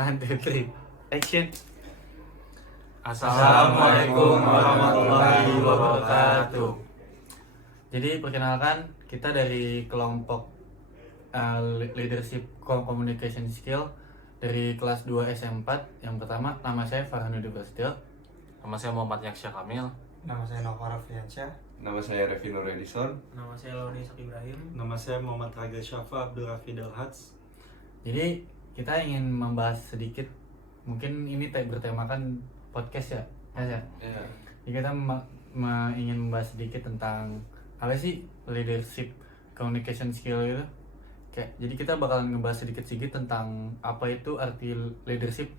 1, 2, 3, action. Assalamualaikum warahmatullahi wabarakatuh. Jadi perkenalkan, kita dari kelompok Leadership Communication Skill dari kelas 2 SM4. Yang pertama, nama saya Farhanudin Prasetyo. Nama saya Muhammad Yaksya Kamil. Nama saya Nova Raffiansyah. Nama saya Revi Nur Edison. Nama saya Laudi Isak Ibrahim. Nama saya Muhammad Raga Syafa Abdul Rafid Al-Hats. Jadi kita ingin membahas sedikit, mungkin ini bertemakan podcast ya, ya. Ya. Jadi kita ingin membahas sedikit tentang apa sih leadership communication skill itu. Jadi kita bakalan ngebahas sedikit-sedikit tentang apa itu arti leadership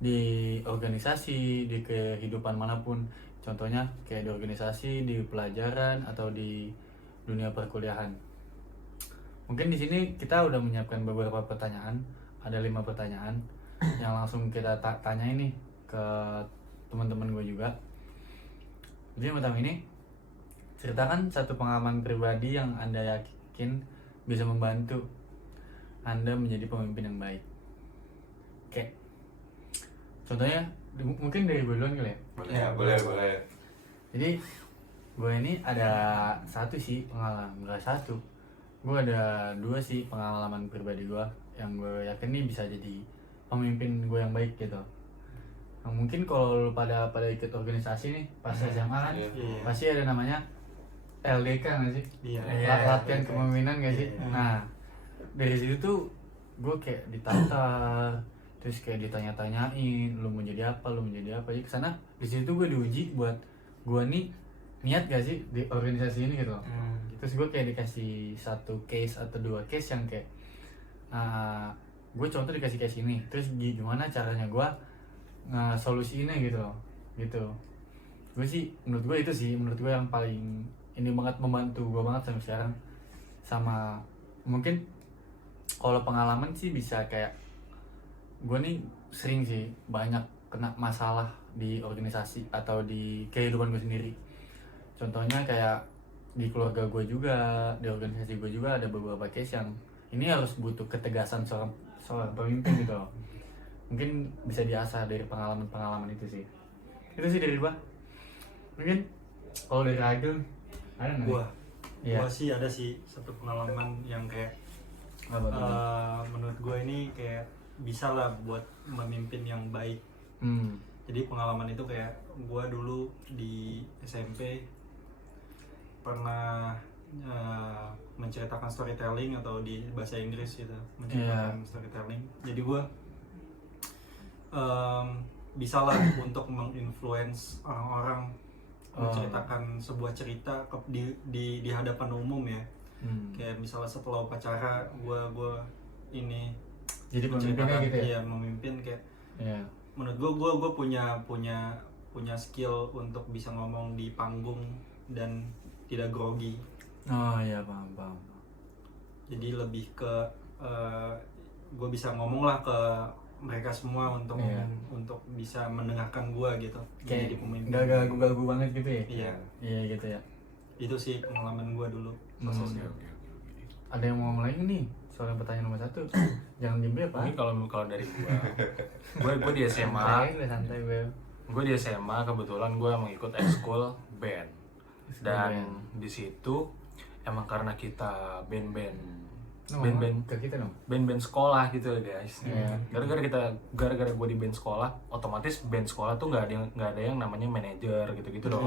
di organisasi, di kehidupan manapun. Contohnya kayak di organisasi, di pelajaran, atau di dunia perkuliahan. Mungkin di sini kita udah menyiapkan beberapa pertanyaan, ada 5 pertanyaan yang langsung kita tanya ini ke teman-teman gue juga. Jadi yang pertama ini, ceritakan satu pengalaman pribadi yang Anda yakin bisa membantu Anda menjadi pemimpin yang baik. Oke. Contohnya mungkin dari gue duluan kali ya. Ya, boleh. Jadi gue ini ada satu sih pengalaman, enggak satu. Gue ada 2 sih pengalaman pribadi gue yang gue yakin nih bisa jadi pemimpin gue yang baik gitu. Nah, mungkin kalau lu pada ikut organisasi nih pas SMA kan, pasti ada namanya LDK nggak sih? Iya. Latihan kepemimpinan nggak sih? Nah, dari situ tuh gue kayak ditatar, terus kayak ditanya-tanyain, lu mau jadi apa. Jadi kesana di situ gue diuji buat gue nih niat gak sih di organisasi ini gitu. Terus gue kayak dikasih 1 case atau 2 case yang kayak gue contoh dikasih case ini, terus gimana caranya gue solusinya gitu loh, gitu. Gue sih menurut gue yang paling ini banget, membantu gue banget sampai sekarang. Sama mungkin kalau pengalaman sih bisa kayak gue nih sering sih banyak kena masalah di organisasi atau di kehidupan gue sendiri. Contohnya kayak di keluarga gue juga, di organisasi gue juga ada beberapa case yang ini harus butuh ketegasan seorang pemimpin gitu loh. Mungkin bisa diasah dari pengalaman itu sih. Itu sih dari gue. Mungkin kalau dari Agil ada nggak? Gua sih ada sih satu pengalaman yang kayak menurut gue ini kayak bisa lah buat memimpin yang baik. Jadi pengalaman itu kayak gue dulu di SMP pernah menceritakan storytelling atau di bahasa Inggris gitu, menceritakan storytelling. Jadi gue bisa lah untuk menginfluence orang-orang menceritakan sebuah cerita di hadapan umum ya. Kayak misalnya setelah upacara gue ini jadi pemimpinnya gitu ya? Iya, memimpin kayak. Menurut gue punya skill untuk bisa ngomong di panggung dan tidak grogi. Oh iya, paham. Jadi lebih ke gue bisa ngomong lah ke mereka semua untuk bisa mendengarkan gue gitu. Kayak jadi pemimpin. Gak gagu banget gitu ya? Iya. Iya gitu ya. Itu sih pengalaman gue dulu. Ada yang mau mulai nih? Soal pertanyaan nomor 1. Jangan diem ya, Pak. Ini kalau dari gue di SMA. Santai gue. Gue di SMA kebetulan gue emang ikut ekskul band. Dan di situ emang karena kita band-band ke kita dong. Band-band sekolah gitu guys. Gara-gara gue di band sekolah, otomatis band sekolah tuh nggak ada yang namanya manajer gitu-gitu dong.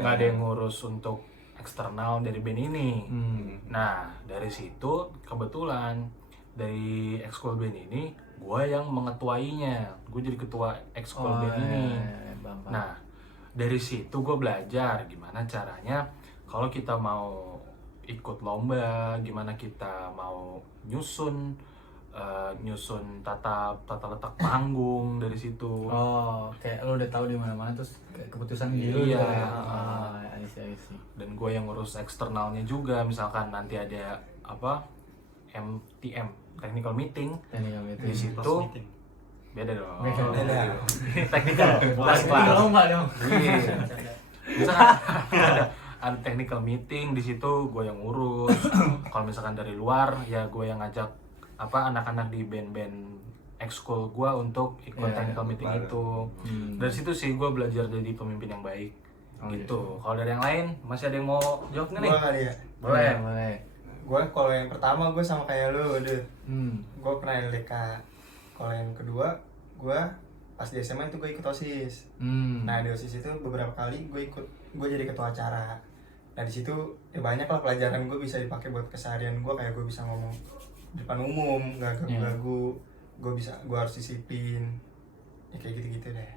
Nggak ada yang ngurus untuk eksternal dari band ini. Nah dari situ kebetulan dari ekskul band ini gue yang mengetuainya. Gue jadi ketua ekskul band ini. Nah dari situ gue belajar gimana caranya kalau kita mau ikut lomba, gimana kita mau nyusun tata letak panggung dari situ. Oh, kayak lo udah tahu di mana-mana terus kayak keputusan gitu. Iya. I see. Dan gue yang ngurus eksternalnya juga, misalkan nanti ada apa MTM, technical meeting. Di situ beda dong. Technical, bukan kelas. Lomba dong. Iya. Misalkan ada technical meeting di situ gue yang ngurus. Kalau misalkan dari luar ya gue yang ngajak anak-anak di band-band ekskul gue untuk ikut Iya, technical meeting bareng. itu. Dari situ sih gue belajar jadi pemimpin yang baik. Oh, Gitu. Kalau dari yang lain masih ada yang mau jawab nggak nih? Gua kali ya. Boleh. Boleh. Gue kalau yang pertama gue sama kayak lu, Dut. Hmm. Gue pernah LDK. Kalau yang kedua, gue pas di SMA itu gue ikut OSIS. Nah di OSIS itu beberapa kali gue jadi ketua acara. Nah di situ ya banyak lah pelajaran gue bisa dipakai buat keseharian gue, kayak gue bisa ngomong di depan umum, nggak gagu-gagu, gue harus disiplin, ya kayak gitu-gitu deh.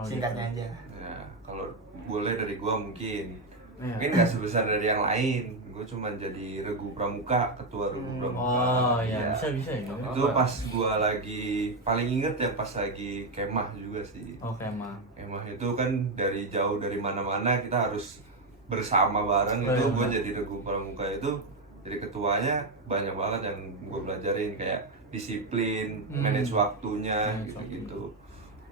Singkatnya aja. Nah, kalau boleh dari gua mungkin Iya. mungkin nggak sebesar dari yang lain. Gue cuma jadi regu pramuka, ketua regu pramuka. Oh Iya. ya, bisa ya. Itu pas gua lagi paling inget ya pas lagi kemah juga sih. Oke, emang. Kemah itu kan dari jauh dari mana-mana kita harus bersama bareng. Itu gue jadi regu pramuka itu jadi ketuanya banyak banget yang gue pelajarin kayak disiplin, manage waktunya gitu-gitu.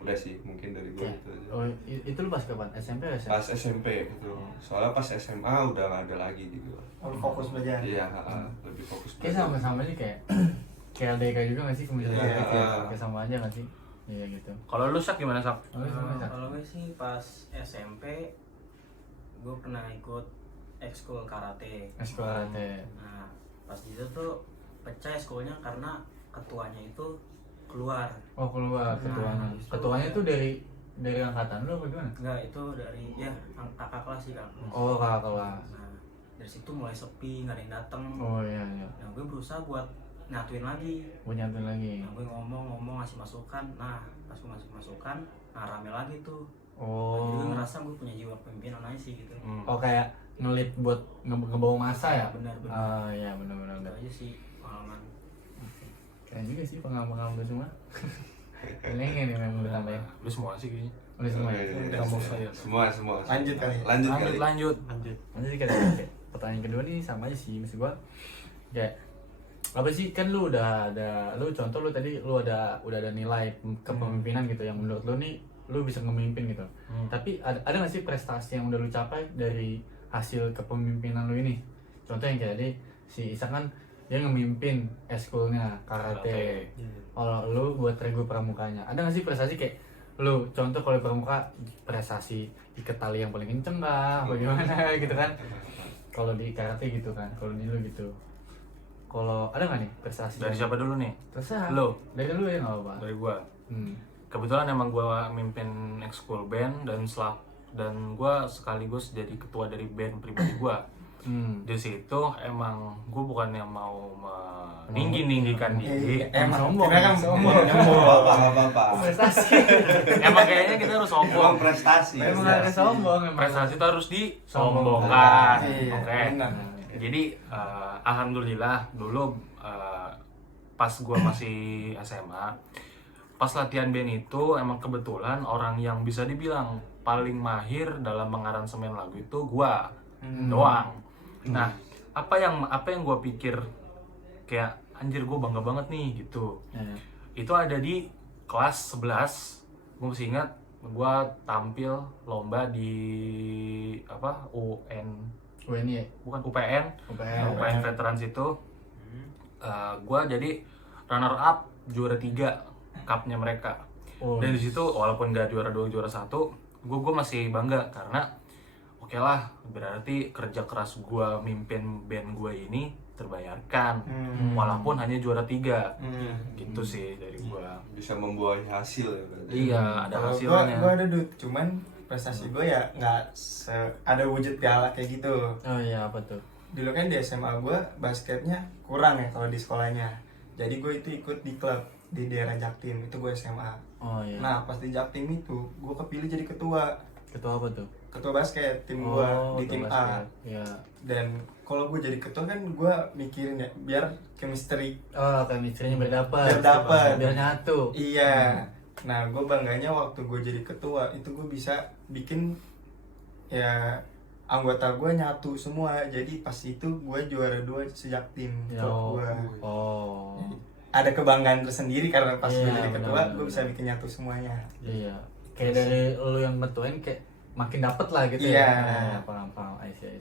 Udah sih mungkin dari gue itu aja. Oh, itu lu pas kapan? SMP atau SMP? Pas SMP gitu. Soalnya pas SMA udah gak ada lagi gitu. Harus fokus belajar. Iya, lebih fokus Kayak sama-sama sih kayak LDK juga nggak sih kemudian Iya. kayak sama aja nggak sih? Iya gitu. Kalau lu Sak gimana Sak? Oh, sama aja. Kalau gue sih pas SMP gue pernah ikut ekskul karate. Sekolah teh. Nah pas di situ tuh pecah ekskulnya karena ketuanya itu keluar. Oh keluar ketuanya. Nah, itu- Ketuanya tuh dari angkatan lu apa gimana? Enggak, itu dari ya kakak kelas sih kan. Oh kakak kelas. Nah dari situ mulai sepi, nggak ada yang dateng. Oh iya iya. Nah gue berusaha buat nyatuin lagi. Gue nyantuin lagi. Nah gue ngomong ngasih masukan. Nah pas gue ngasih masukan, nah rame lagi tuh. Jadi Oh. gue ngerasa gue punya jiwa pemimpinan aja sih gitu. Oh kayak ngelit buat ngebawa masa ya? Benar. Ah iya benar-benar. Itu aja sih pengalaman. Keren juga sih pengalaman lu semua. Pengen nih memang udah tambah ya. Lu semua sih kayaknya. Udah semua ya. Iya, Kamu saya. semua. Lanjut kali. Lanjut kali. Lanjut. Nanti kayak pertanyaan kedua nih sama aja sih, maksud gua kayak apa sih, kan lu udah ada, lu contoh lu tadi lu udah ada nilai kepemimpinan gitu yang menurut lu nih lu bisa ngemimpin gitu. Tapi ada nggak sih prestasi yang udah lu capai dari hasil kepemimpinan lu ini? Contoh yang kayak tadi si Isa kan dia ngemimpin eskulnya karate. Kalau lu buat regu pramukanya, ada nggak sih prestasi kayak lu contoh kalau di pramuka prestasi ikat tali yang paling kenceng lah, bagaimana gitu kan? Kalau di karate gitu kan, kalau di lu gitu. Kalau ada nggak nih prestasi? Dari siapa dulu nih? Terserah. Lu. Dari lu ya nggak apa-apa. Dari gua. Kebetulan emang gua mimpin ekskul band dan gua sekaligus jadi ketua dari band pribadi gua. Di situ emang gua bukan yang mau meninggikan diri. Emang sombong. kita kan Sombong. Apa-apa. Prestasi. Emang kayaknya kita harus Emang sombong. prestasi. Emang ada sombong emang. Prestasi itu harus disombongkan. Iya, Oke. benar. Jadi alhamdulillah dulu pas gua masih SMA, pas latihan band itu emang kebetulan orang yang bisa dibilang paling mahir dalam mengaransemen lagu itu gua doang. Nah, apa yang gua pikir kayak anjir gua bangga banget nih gitu. Itu ada di kelas 11. Gua masih ingat gua tampil lomba di apa Gue ini ya. bukan UPN UPN. Veterans itu. Gua jadi runner up juara 3 cupnya mereka. Dan di situ walaupun gak juara 2 juara 1, gue masih bangga karena oke lah, berarti kerja keras gue mimpin band gue ini terbayarkan walaupun hanya juara 3. Gitu sih dari gue. Bisa membuahkan hasil ya berarti. Iya, ada Kalau hasilnya. gue ada duit, cuman prestasi gue ya nggak ada wujud piala kayak gitu. Oh iya, apa tuh? Dulu kan di SMA gue basketnya kurang ya kalau di sekolahnya. Jadi gue itu ikut di klub di daerah Jaktim, itu gue SMA. Oh iya. Nah pas di Jaktim itu gue kepilih jadi ketua Ketua apa tuh? ketua basket tim gue di tim A. Iya. Dan kalau gue jadi ketua kan gue mikirin ya biar chemistry Oh, chemistry-nya biar dapat. Biar dapat. Biar nyatu. iya. Nah gue bangganya waktu gue jadi ketua itu gue bisa bikin ya anggota gue nyatu semua. Jadi pas itu gue juara 2 sejak tim Oh. gue. Oh. Ada kebanggaan tersendiri karena pas gue Iya, jadi ketua benar, gue benar. bisa bikin nyatu semuanya. Iya. Kayak dari lu yang betuin kayak makin dapet lah gitu Iya. ya. Paham. I see.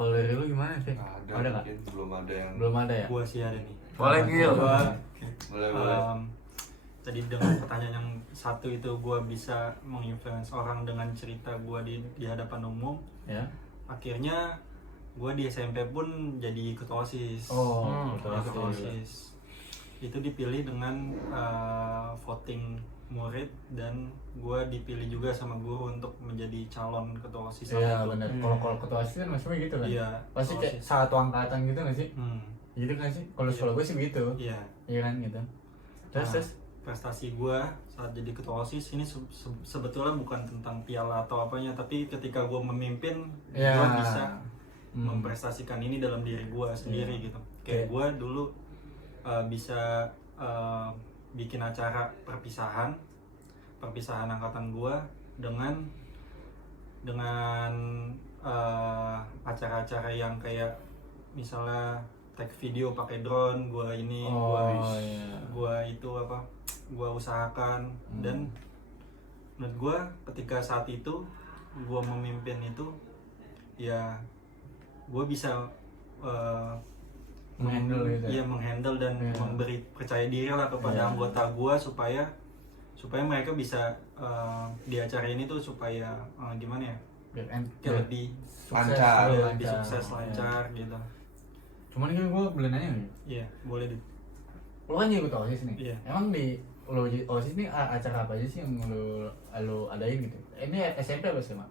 Kalau dari lu gimana sih? Ada nggak? mungkin belum ada yang Belum ada ya? Gua sih ada nih. Boleh Gil. Gua boleh. tadi dengan pertanyaan yang satu itu gue bisa menginfluence orang dengan cerita gue di hadapan umum. Ya. Akhirnya gue di SMP pun jadi ketua OSIS. Ketua Ketua OSIS. OSIS. Itu dipilih dengan voting murid dan gue dipilih juga sama guru untuk menjadi calon ketua OSIS. Iya benar. Kalau ketua OSIS kan maksudnya gitu kan? Iya. Pasti ketua kayak OSIS. satu angkatan gitu nggak sih? Gitu kan sih? Kalau Iya. sekolah gue sih begitu. Iya. Iya kan gitu. Terus Prestasi gue saat jadi ketua OSIS ini sebetulnya bukan tentang piala atau apanya, tapi ketika gue memimpin, ya. gue bisa memprestasikan ini dalam diri gue sendiri gitu. Kayak gue dulu bisa bikin acara perpisahan angkatan gue dengan acara-acara yang kayak misalnya take video pakai drone, gua itu apa? Gua usahakan dan menurut gua ketika saat itu gua memimpin itu ya gua bisa menghandle gitu. Iya, menghandle dan memberi percaya diri lah kepada anggota gua supaya mereka bisa di acara ini tuh supaya gimana ya? Kayak lebih lancar, lebih sukses, lancar gitu. Cuman kan gue boleh nanya nih. Iya, boleh. Lo kan jadi ketua OSIS nih. Iya. Emang di lo jadi OSIS nih acara apa aja sih yang lo adain gitu? Ini SMP apa sih, Mak?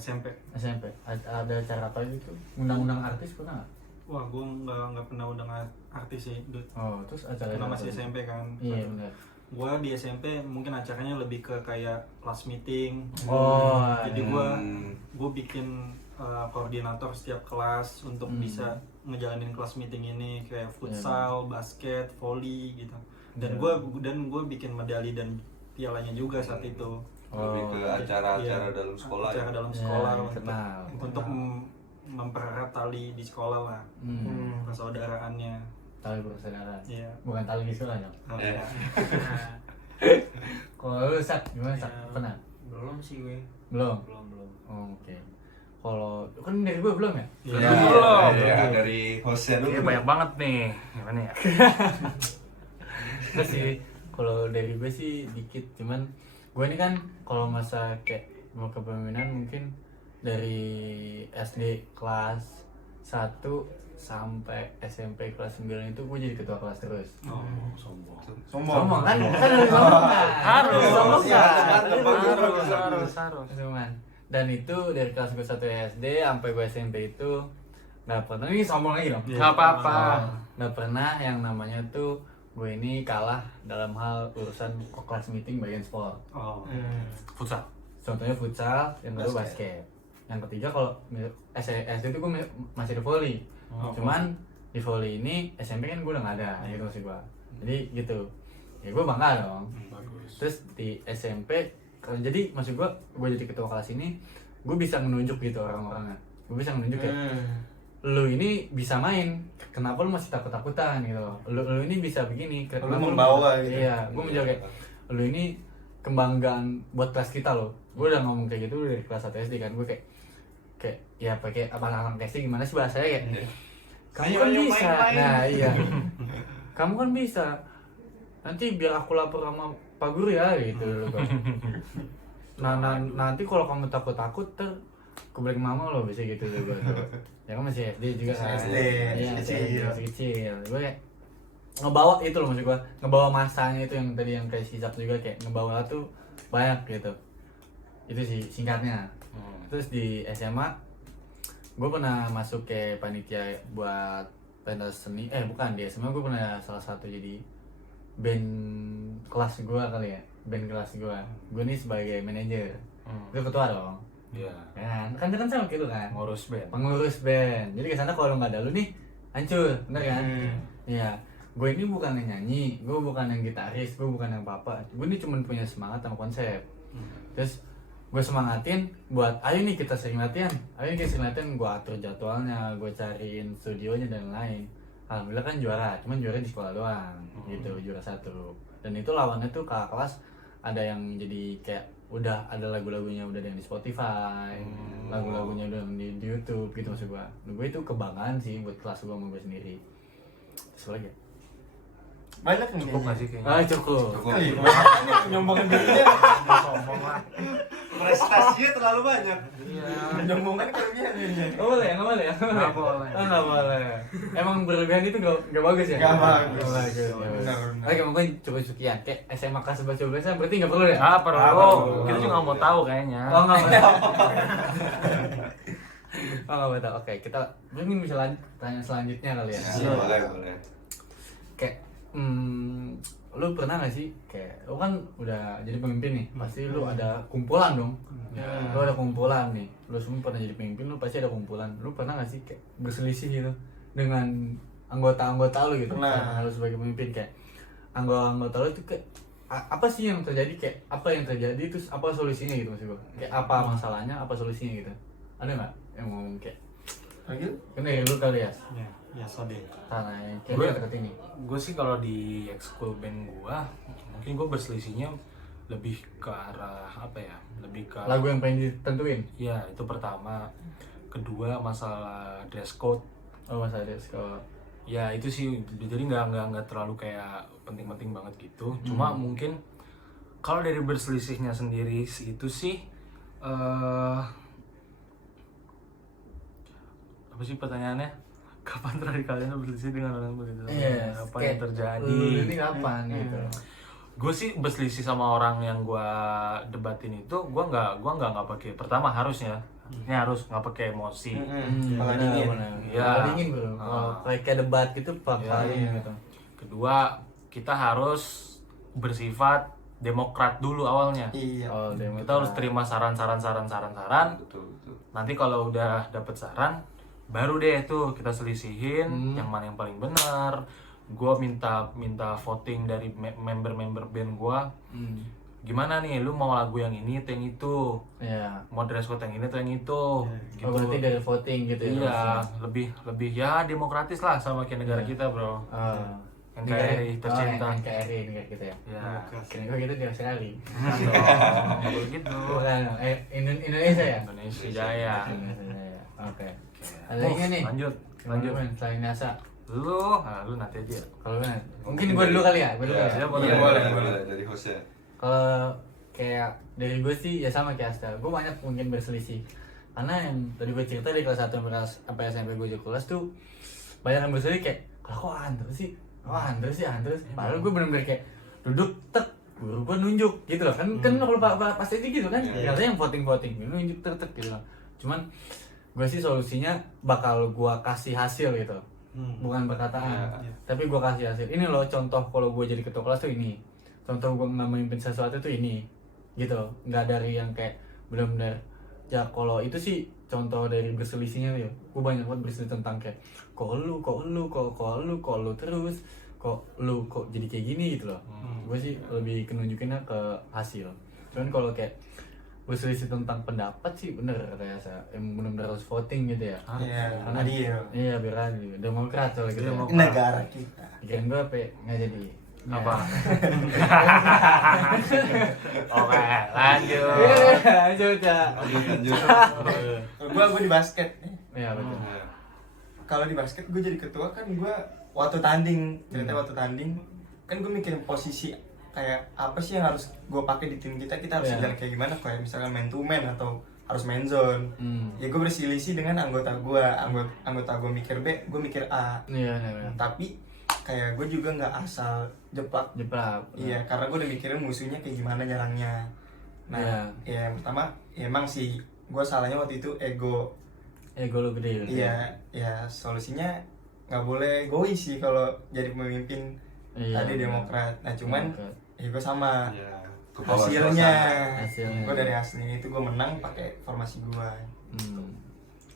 SMP. SMP. Ada acara apa gitu? Undang-undang artis pernah nggak? Wah, gue nggak pernah undang artis sih, Dut. Oh, terus acara Karena apa masih aja? SMP kan. Iya benar. Gue di SMP mungkin acaranya lebih ke kayak class meeting. Oh, Jadi iya. gue bikin koordinator setiap kelas untuk bisa ngejalanin kelas meeting ini kayak futsal, basket, volley gitu. Dan gue bikin medali dan pialanya juga saat itu. Lebih ke acara-acara Iya, dalam sekolah. acara Ya? dalam sekolah kenal. untuk mempererat tali di sekolah lah, persaudaraannya. Tali persaudaraan. Iya. Bukan tali di sekolah dong. Oh, Iya. iya. Kalau lu Sat, gimana Sat? Ya, Pernah? belum sih gue. Belum. Belum. Oh, oke. Kalau kan dari gue belum ya? Iya. Iya, dari hostnya dulu. Iya banyak banget nih. Gimana ya? Terus sih kalau dari gue sih dikit, cuman gue ini kan kalau masa kayak mau kepemimpinan mungkin dari SD kelas 1 sampai SMP kelas 9 itu gue jadi ketua kelas terus. Oh, Sombong kan harus sombong kan? Harus. Sombong Iya, kan? Harus. Cuman dan itu dari kelas gue 1 SD sampai gue SMP itu nggak pernah, ini sombong lagi dong. Nggak apa-apa. Nggak pernah yang namanya tuh gue ini kalah dalam hal urusan kelas meeting bagian sport. Oh. Futsal. Contohnya futsal, yang kedua basket. Yang ketiga kalau SD itu gue masih di volley. Cuman di volley ini SMP kan gue udah nggak ada, gitu maksud gue. Jadi gitu. Ya gue bangga dong. Bagus. Terus di SMP, jadi maksud gue jadi ketua kelas ini, gue bisa menunjuk gitu orang-orangnya. Gue bisa menunjuk ya. Lu ini bisa main, kenapa lu masih takut-takutan gitu. Lu ini bisa begini, Lu membawa gitu. Iya, gue menjawab kayak lu ini kebanggaan buat kelas kita loh. Gue udah ngomong kayak gitu dari kelas 1 SD kan. Gue kayak ya pakai abang-abang casting gimana sih bahasanya kayak kamu kan bisa. Nah, iya. Kamu kan bisa. Nanti biar aku lapor sama Pak Guru ya gitu loh. Nanti kalau kamu takut-takut kebalik mama lo bisa gitu juga tuh. Ya kan masih SD juga kan. SD, Iya, kecil. masih kecil. Gue kayak ngebawa itu loh maksud gue, ngebawa masanya itu yang tadi yang kayak sisap juga kayak ngebawa tuh banyak gitu. Itu sih singkatnya. Terus di SMA gue pernah masuk ke panitia buat pentas seni, bukan, di SMA gue pernah salah satu jadi band kelas gue kali ya, band kelas gue nih sebagai manajer. Itu ketua dong. Iya. Kan sama gitu kan, Ngurus band. pengurus band. Jadi kesana kalau nggak ada lu nih hancur, bener kan? Iya. Gue ini bukan yang nyanyi, gue bukan yang gitaris, gue bukan yang apa. Gue ini cuma punya semangat sama konsep. Terus gue semangatin buat ayo nih kita sering latihan, gue atur jadwalnya, gue cariin studionya dan lain. Alhamdulillah kan juara, cuman juara di sekolah doang gitu, juara 1. Dan itu lawannya tuh kakak kelas ada yang jadi kayak udah ada lagu-lagunya udah ada yang di Spotify, lagu-lagunya udah di YouTube gitu maksud gua. Gue itu kebanggaan sih buat kelas gua sama gue sendiri. Terus lagi. Banyak nih. Cukup nggak sih kayaknya? Cukup. Nyombongin dirinya. Sombong lah. Prestasinya terlalu banyak. Iya. Nyombongan kelebihan dirinya. Nggak boleh ya? Nggak boleh. Nggak boleh. Emang berlebihan itu nggak bagus ya? Nggak bagus. Nggak bagus. Benar. Oke, mungkin cukup sekian. Kayak SMA kelas 11-12 berarti nggak perlu ya? Perlu. Kita juga nggak mau tahu kayaknya. Oh nggak mau tahu. Oh nggak mau tahu. Oke, kita mungkin bisa lanjut tanya selanjutnya kali ya. Boleh. Kayak lu pernah gak sih kayak lu kan udah jadi pemimpin nih, pasti lu ada kumpulan dong. Lu ada kumpulan nih, lu semua pernah jadi pemimpin, lu pasti ada kumpulan. Lu pernah gak sih kayak berselisih gitu dengan anggota-anggota lu gitu? Pernah. Lu sebagai pemimpin kayak anggota lu itu kayak apa sih yang terjadi, kayak apa yang terjadi terus apa solusinya gitu maksud gua? Kayak apa masalahnya, apa solusinya gitu? Ada nggak yang ngomong kayak Lagi? kan dari lu kali ya? Ya Sode. Tanah yang Gue- kayak dekat ini. Gue sih kalau di ekskul band gue, mungkin gue berselisihnya lebih ke arah apa ya? Lebih ke Lagu yang pengen ditentuin. ya itu pertama. Kedua masalah dress code. Oh Mas Ades kalau Ya itu sih jadi nggak terlalu kayak penting-penting banget gitu. Cuma mungkin kalau dari berselisihnya sendiri itu sih apa sih pertanyaannya? Kapan terakhir kalian berselisih dengan orang begitu? Apa yang terjadi? Ini kapan gitu? Gue sih berselisih sama orang yang gue debatin itu, gue nggak pakai. Pertama harusnya, ini harus nggak pakai emosi. Kepala dingin. Iya. Kepala dingin bro. Kalau kayak debat gitu pakai gitu. Kedua, kita harus bersifat demokrat dulu awalnya. Iya. Oh, Kita harus terima saran. Betul. Nanti kalau udah dapet saran, baru deh tuh kita selisihin yang mana yang paling benar. Gue minta voting dari member band gue. Gimana nih, lu mau lagu yang ini atau yang itu? Iya. Mau dress code yang ini atau yang itu? Gitu. Oh, berarti dari voting gitu ya? Iya, lebih ya demokratis lah sama kayak negara kita bro. NKRI tercinta. NKRI negara kita ya? Ya, Kira-kira kita di Australia. nggak begitu. Bukan, Indonesia ya? Indonesia Jaya. Indonesia ya. Oke. Ada Oh, lagi nih? lanjut. Men, selain NASA. Lu nanti aja. Kalau kan, mungkin gua dulu kali ya? Gua dulu ya? boleh. Dari hostnya. Kalau kayak dari gue sih ya sama kayak Asta, gue banyak mungkin berselisih karena yang tadi gue cerita dari kelas 1 sampai SMP gue juga kelas tuh banyak yang berselisih kayak kok terus padahal gue bener-bener kayak duduk tek guru gue nunjuk gitu loh kan kalau pasti itu gitu kan katanya yang voting nunjuk tek gitu loh. Cuman gue sih solusinya bakal gue kasih hasil gitu, bukan perkataan tapi gue kasih hasil. Ini loh contoh kalau gue jadi ketua kelas tuh ini, contoh gue nggak memimpin sesuatu tuh ini gitu, nggak dari yang kayak benar-benar ya. Kalau itu sih contoh dari berselisihnya tuh ya, gue banyak banget berselisih tentang kayak kok lu terus kok jadi kayak gini gitu loh. Gue sih lebih nunjukinnya ke hasil. Cuman kalau kayak berselisih tentang pendapat sih bener katanya saya yang benar-benar harus voting gitu ya. Iya. Karena Adil. iya biar adil, demokrat soalnya gitu. Ya. Negara kita. Kirain gue apa ya? Nggak jadi. Apa? Oke, lanjut. Lanjut ya. Kalau gue di basket nih. Iya betul. Kalau di basket gue jadi ketua kan gue waktu tanding kan gue mikirin posisi kayak apa sih yang harus gue pakai di tim kita harus jalan kayak gimana, kayak misalkan man to man atau harus main zone. Ya gue berselisih dengan anggota gue mikir B, gue mikir A. Iya. Tapi kayak gue juga nggak asal jeplak. Iya, karena gue udah mikirin musuhnya kayak gimana nyerangnya. Nah, ya yang pertama ya emang sih gue salahnya waktu itu ego lu gede gitu. Iya, ya solusinya nggak boleh egois sih kalau jadi pemimpin. Tadi demokrat. Nah cuman ya gue sama hasilnya. Gue dari hasilnya itu gue menang pakai formasi gue.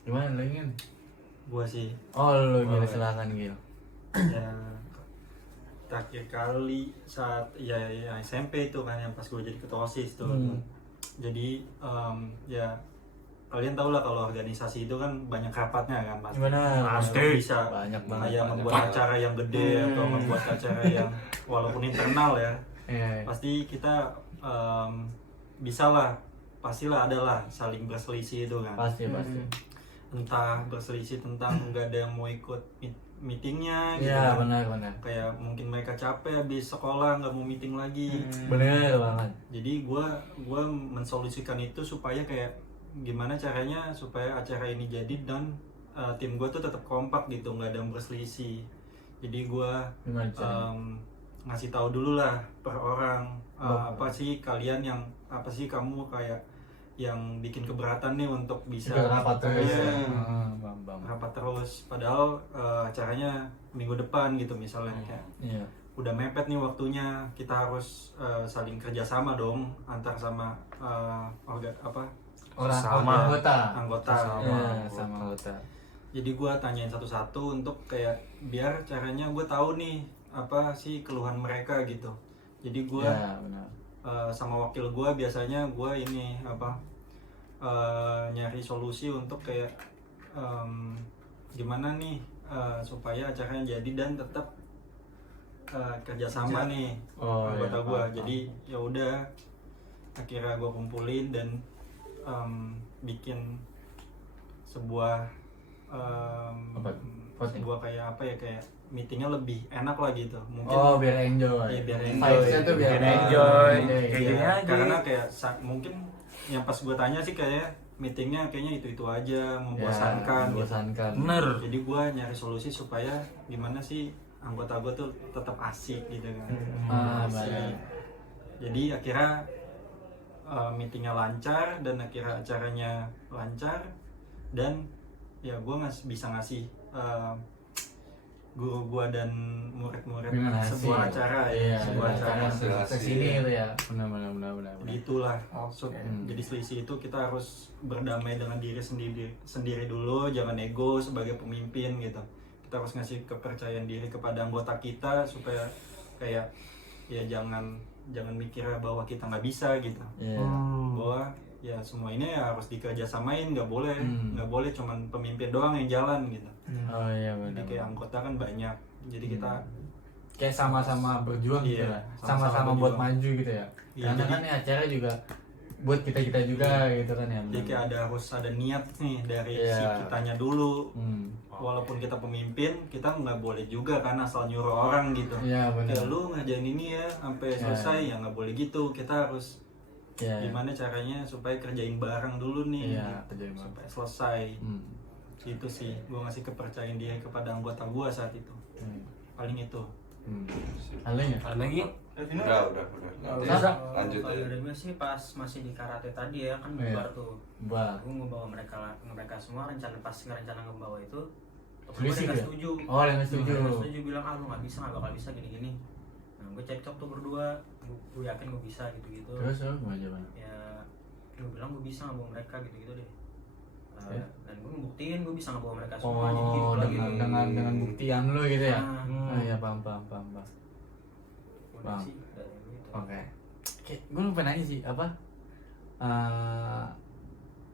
Gimana lagi kan? Gua sih Oh lu gila, silakan Gil. ya terakhir kali saat ya SMP itu kan yang pas gue jadi ketua OSIS tuh. Jadi ya kalian tau lah kalau organisasi itu kan banyak rapatnya kan pasti. Gimana? Bisa Banyak banget. kayak membuat acara yang gede atau membuat acara yang walaupun internal ya. Iya. Pasti kita pastilah adalah saling berselisih itu kan. Pasti. Entah berselisih tentang nggak ada yang mau ikut meetingnya gitu Iya, kan. benar. Kayak mungkin mereka capek habis sekolah nggak mau meeting lagi. Bener banget. Jadi gua mensolusikan itu supaya kayak gimana caranya supaya acara ini jadi dan tim gua tuh tetap kompak gitu, nggak ada yang berselisih. Jadi gua Gimana caranya? ngasih tahu dulu lah per orang apa sih kalian yang apa sih kamu kayak yang bikin keberatan nih untuk bisa Juga rapat terus ya. Iya, Bang. rapat terus. Padahal acaranya minggu depan gitu misalnya kayak Iya. udah mepet nih waktunya, kita harus saling kerjasama dong antar sama anggota. Sama anggota. Jadi gue tanyain satu-satu untuk kayak biar caranya gue tahu nih apa sih keluhan mereka gitu. Jadi gue Ya, benar. sama wakil gue biasanya gue ini nyari solusi untuk kayak gimana nih supaya acaranya jadi dan tetap kerjasama nih anggota gue. Jadi ya udah akhirnya gue kumpulin dan bikin sebuah Voting. sebuah kayak kayak meetingnya lebih enak lah gitu mungkin. Biar enjoy. Iya, biar enjoy. Vibes-nya tuh biar enjoy. Iya. Kayak gini aja. Karena kayak mungkin yang pas gue tanya sih kayak meetingnya kayaknya itu aja membosankan. Ya, membosankan. Bener. Jadi gue nyari solusi supaya gimana sih anggota gue tuh tetap asik gitu kan. Asik. Benar. Jadi akhirnya meetingnya lancar dan akhirnya acaranya lancar dan ya gue bisa ngasih guru gue dan murid-murid sebuah acara Iya, sebuah acara kesini itu ya. Benar. Itulah. Jadi selisih itu kita harus berdamai dengan diri sendiri dulu, jangan ego sebagai pemimpin gitu. Kita harus ngasih kepercayaan diri kepada anggota kita supaya kayak ya jangan mikirnya bahwa kita nggak bisa gitu. Bahwa ya semua ini ya harus dikerjasamain, nggak boleh cuman pemimpin doang yang jalan gitu. Oh iya, benar. Jadi kayak anggota kan banyak, jadi kita kayak sama-sama berjuang gitu Iya, lah, sama-sama buat berjuang. maju gitu ya. Iya, Karena jadi- kan ini acara juga buat kita juga gitu kan ya. jadi kayak harus ada niat nih dari si Iya. kitanya dulu. Hmm. Walaupun kita pemimpin, kita nggak boleh juga kan asal nyuruh orang gitu. Iya, benar. Kayak lu ngerjain ini ya sampai selesai, ya nggak boleh gitu. Kita harus Iya. gimana caranya supaya kerjain bareng dulu nih, Iya, kerjain bareng. supaya selesai. Hmm. Itu sih, gue ngasih kepercayaan diri kepada anggota gue saat itu. Paling itu. Ada nggak? Ada lagi? Udah. Nanti lanjut Kalau aja. dari gue sih pas masih di karate tadi ya kan bubar tuh. Gue ngebawa mereka semua pas ngerencana ngebawa itu. Gue Selisih nggak ya? setuju. Oh, yang nggak setuju. Nggak setuju bilang lu nggak bakal bisa gini. Nah gue cekcok tuh berdua. Gue yakin gue bisa gitu. Terus gimana jawabannya? Ya gue bilang gue bisa ngebawa mereka gitu deh. Ya. Dan gue ngebuktiin gue bisa ngebawa mereka semua jadi gitu Oh, lagi. dengan buktian lu gitu ya? Nah. Oh iya, paham. Udah sih dari gitu. Oke. Kayak gue lupa nanya sih apa?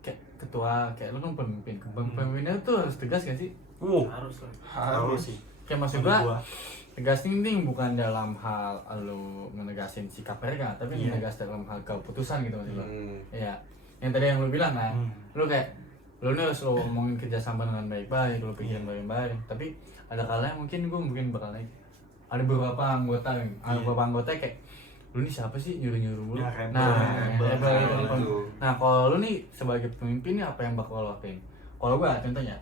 Kayak ketua, kayak lu kan pemimpin. Pemimpinnya tuh harus tegas gak sih? Harus lah. Harus sih. Kayak maksud gua tegas ini bukan dalam hal lu menegasin sikap mereka, tapi menegas dalam hal keputusan gitu maksud gua. Iya. Yang tadi yang lu bilang kan, lu kayak lu nih harus lu ngomongin kerjasama dengan baik-baik, lu pikirin baik-baik. Tapi ada kalanya mungkin bakal naik. Ada beberapa anggota kayak lu nih siapa sih nyuruh-nyuruh lu? Ya, rebel. Rebel itu. Itu. Nah, kalau lu nih sebagai pemimpin nih apa yang bakal lo lakuin? Kalau gua contohnya,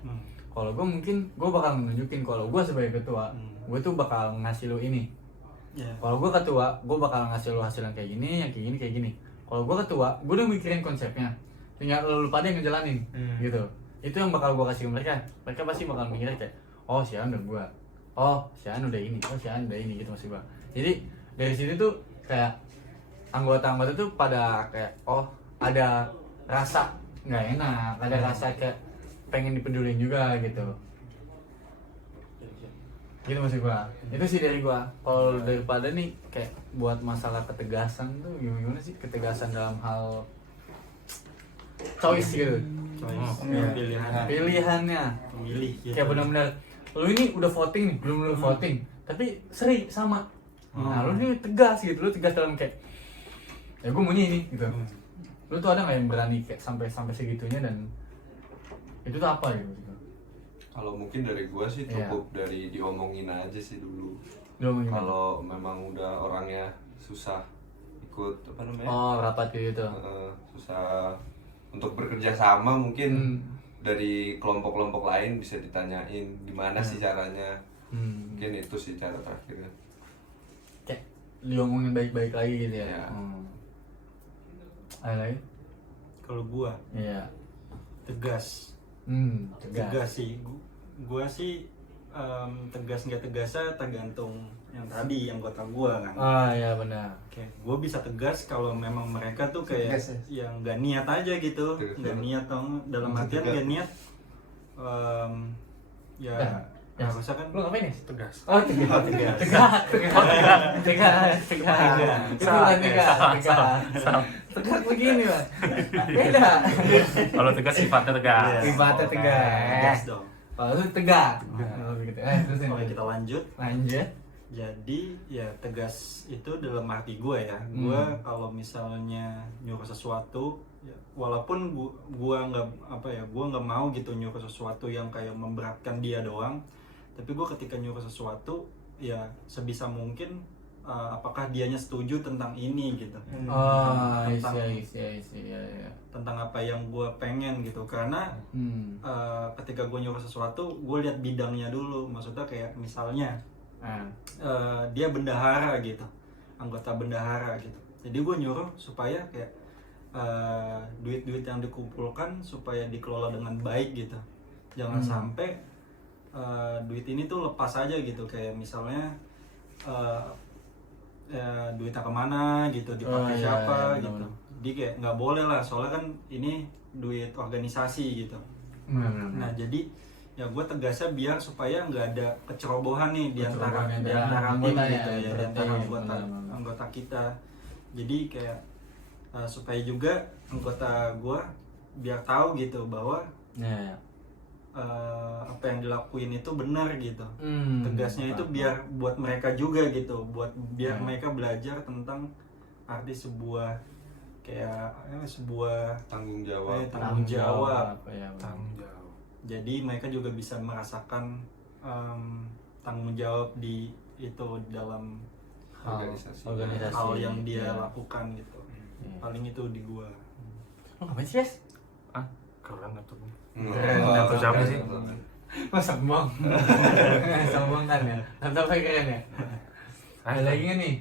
kalau gue mungkin gue bakal nunjukin kalau gue sebagai ketua, gue tuh bakal ngasih lo ini. Kalau gue ketua, gue bakal ngasih lo hasil yang kayak gini. Kalau gue ketua, gue udah mikirin konsepnya, tinggal lo pada yang ngejalanin, gitu. Itu yang bakal gue kasih ke mereka. Mereka pasti bakal mikir kayak, oh si An udah gue, oh si An udah ini, gitu maksud gue. Jadi dari situ tuh kayak anggota-anggota tuh pada kayak, oh ada rasa nggak enak, ada rasa kayak pengen dipedulin juga gitu maksud gua. Itu sih dari gua. Kalau daripada nih kayak buat masalah ketegasan tuh gimana sih, ketegasan dalam hal choice gitu. Pilihannya Milih gitu. kayak benar-benar lu ini udah voting nih, belum voting tapi seri sama. Nah lu ini tegas gitu, lu tegas dalam kayak ya gua maunya ini gitu. Lu tuh ada nggak yang berani kayak sampai segitunya dan itu tuh apa gitu? Kalau mungkin dari gua sih cukup dari diomongin aja sih dulu. Kalau memang udah orangnya susah ikut apa namanya? Oh, rapat gitu. Susah untuk bekerja sama mungkin dari kelompok-kelompok lain bisa ditanyain gimana sih caranya. Mungkin itu sih cara terakhirnya. Kayak diomongin baik-baik lagi gitu ya. Ya. Ada lagi? Kalau gua tegas. Tegas sih. Gua sih tegas nggak tegasnya tergantung yang tadi anggota gua kan. Iya benar. Kayak gua bisa tegas kalau memang mereka tuh kayak yang nggak niat aja gitu, nggak niat dalam artian nggak niat. Ya harusnya kan lu ngapain nih? Tegas. tegas. Tegas begini lah. Beda. Kalau tegas sifatnya tegas. Sifatnya tegas dong. Kalau lu tegak. Terus Oke, kita lanjut. Lanjut. Jadi ya tegas itu dalam arti gue ya. Gue kalau misalnya nyuruh sesuatu, ya, walaupun gue nggak mau gitu nyuruh sesuatu yang kayak memberatkan dia doang. Tapi gue ketika nyuruh sesuatu ya sebisa mungkin apakah dianya setuju tentang ini gitu. Tentang apa yang gue pengen gitu. Karena ketika gue nyuruh sesuatu gue lihat bidangnya dulu. Maksudnya kayak misalnya dia bendahara gitu, anggota bendahara gitu. Jadi gue nyuruh supaya kayak duit-duit yang dikumpulkan supaya dikelola dengan baik gitu. Jangan sampai duit ini tuh lepas aja gitu, kayak misalnya duitnya kemana gitu, dipakai siapa gitu. Bener. Jadi kayak nggak boleh lah, soalnya kan ini duit organisasi gitu. Nah jadi ya gue tegasnya biar supaya nggak ada kecerobohan nih di antara tim gitu ya, di antara anggota kita. Jadi kayak supaya juga anggota gue biar tahu gitu bahwa apa yang dilakuin itu benar gitu. Tegasnya itu biar buat mereka juga gitu, biar mereka belajar tentang arti sebuah kayak sebuah tanggung jawab. Tanggung jawab. Jadi mereka juga bisa merasakan tanggung jawab di itu dalam organisasi hal yang dia lakukan gitu. Paling itu di gua. Lo ngapain sih, Yes? Keren tuh. Keren. Siapa sih? Mas sombong. Sombong kan ya? Tetap keren ya? Ada lagi nggak nih?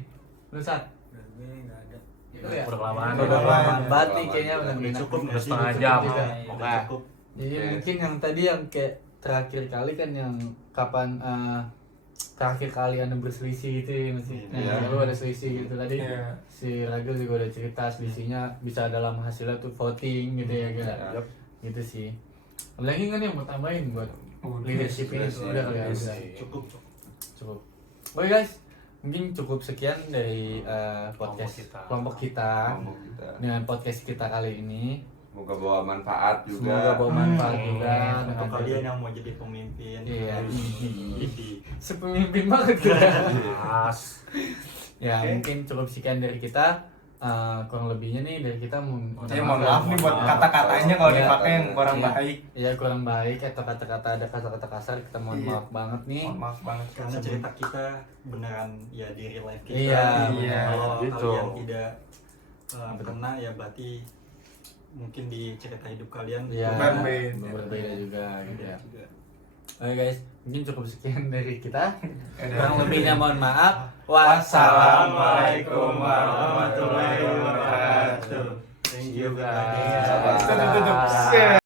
Lu Sat? Gue nggak ada. Itu ya? Udah kelamaan. Udah kelamaan banget kayaknya udah Cukup Udah setengah jam. Cukup. Jadi mungkin yang tadi yang kayak terakhir kali kan yang kapan terakhir kali Anda berselisih gitu ya masih. Lu ada selisih gitu tadi. Si Ragil juga udah cerita selisihnya bisa dalam hasilnya tuh voting gitu ya kan. Gitu sih. Ada lagi nggak nih yang mau tambahin buat leadership ini? Udah kali ya. Cukup. Oke guys, mungkin cukup sekian dari podcast kelompok kita dengan podcast kita kali ini. Semoga bawa manfaat juga. Untuk kalian yang mau jadi pemimpin. Iya. Sepemimpin banget kita. Ya mungkin cukup sekian dari kita. Kurang lebihnya nih dari kita mohon maaf nih buat kata-katanya kalau dipakai yang kurang baik. Iya kurang baik atau kata-kata ada kata-kata kasar, kita mohon maaf banget nih. Mohon maaf banget Karena cerita kita beneran ya di real life kita. Iya. Kalau Gitu. kalian tidak kena ya berarti mungkin di cerita hidup kalian berbeda juga gitu ya. Oke guys, mungkin cukup sekian dari kita. Kurang lebihnya mohon maaf. Wassalamualaikum warahmatullahi wabarakatuh. Thank you guys.